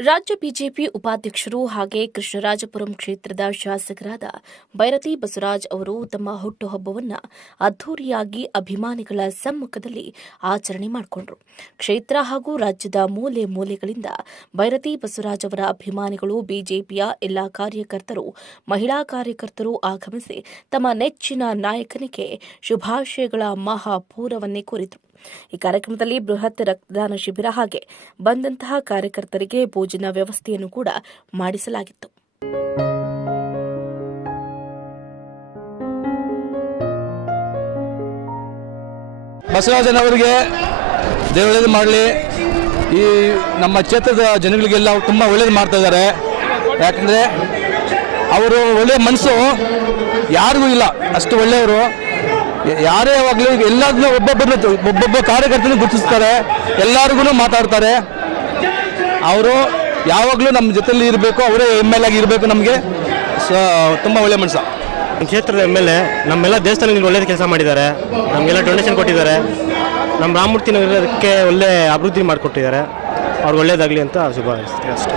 ರಾಜ್ಯ ಬಿಜೆಪಿ ಉಪಾಧ್ಯಕ್ಷರು ಹಾಗೆ ಕೃಷ್ಣರಾಜಪುರಂ ಕ್ಷೇತ್ರದ ಶಾಸಕರಾದ ಬೈರತಿ ಬಸವರಾಜ್ ಅವರು ತಮ್ಮ ಹುಟ್ಟುಹಬ್ಬವನ್ನು ಅದ್ದೂರಿಯಾಗಿ ಅಭಿಮಾನಿಗಳ ಸಮ್ಮುಖದಲ್ಲಿ ಆಚರಣೆ ಮಾಡಿಕೊಂಡರು. ಕ್ಷೇತ್ರ ಹಾಗೂ ರಾಜ್ಯದ ಮೂಲೆ ಮೂಲೆಗಳಿಂದ ಬೈರತಿ ಬಸವರಾಜ್ ಅವರ ಅಭಿಮಾನಿಗಳು ಬಿಜೆಪಿಯ ಎಲ್ಲಾ ಕಾರ್ಯಕರ್ತರು, ಮಹಿಳಾ ಕಾರ್ಯಕರ್ತರು ಆಗಮಿಸಿ ತಮ್ಮ ನೆಚ್ಚಿನ ನಾಯಕನಿಗೆ ಶುಭಾಶಯಗಳ ಮಹಾಪೂರವನ್ನೇ ಕೋರಿದರು. ಈ ಕಾರ್ಯಕ್ರಮದಲ್ಲಿ ಬೃಹತ್ ರಕ್ತದಾನ ಶಿಬಿರ ಹಾಗೆ ಬಂದಂತಹ ಕಾರ್ಯಕರ್ತರಿಗೆ ಭೋಜನ ವ್ಯವಸ್ಥೆಯನ್ನು ಕೂಡ ಮಾಡಿಸಲಾಗಿತ್ತು. ಬಸವರಾಜನವರಿಗೆ ದೇವಳದು ಮಾಡಲಿ. ಈ ನಮ್ಮ ಕ್ಷೇತ್ರದ ಜನಗಳಿಗೆಲ್ಲ ತುಂಬ ಒಳ್ಳೇದು ಮಾಡ್ತಾ ಇದ್ದಾರೆ. ಯಾಕಂದರೆ ಅವರು ಒಳ್ಳೆಯ ಮನಸ್ಸು ಯಾರಿಗೂ ಇಲ್ಲ. ಅಷ್ಟು ಒಳ್ಳೆಯವರು. ಯಾರೇ ಯಾವಾಗಲೂ ಎಲ್ಲದನ್ನೂ ಒಬ್ಬೊಬ್ಬರನ್ನ ಒಬ್ಬೊಬ್ಬ ಕಾರ್ಯಕರ್ತನ ಗುರುತಿಸ್ತಾರೆ ಎಲ್ಲರಿಗೂ ಮಾತಾಡ್ತಾರೆ. ಅವರು ಯಾವಾಗಲೂ ನಮ್ಮ ಜೊತೆಲಿ ಇರಬೇಕು, ಅವರೇ ಎಂ ಎಲ್ ಆಗಿ ಇರಬೇಕು ನಮಗೆ. ತುಂಬ ಒಳ್ಳೆಯ ಮನಸ್ಸು ನಮ್ಮ ಕ್ಷೇತ್ರದ ಎಂ ಎಲ್ ಎ, ನಮ್ಮೆಲ್ಲ ದೇವಸ್ಥಾನಗಳಿಗೆ ಒಳ್ಳೆಯ ಕೆಲಸ ಮಾಡಿದ್ದಾರೆ. ನಮಗೆಲ್ಲ ಡೊನೇಷನ್ ಕೊಟ್ಟಿದ್ದಾರೆ. ನಮ್ಮ ರಾಮಮೂರ್ತಿ ನಗರಕ್ಕೆ ಒಳ್ಳೆ ಅಭಿವೃದ್ಧಿ ಮಾಡಿಕೊಟ್ಟಿದ್ದಾರೆ. ಅವ್ರಿಗೆ ಒಳ್ಳೇದಾಗಲಿ ಅಂತ ಶುಭ ಅಷ್ಟೇ.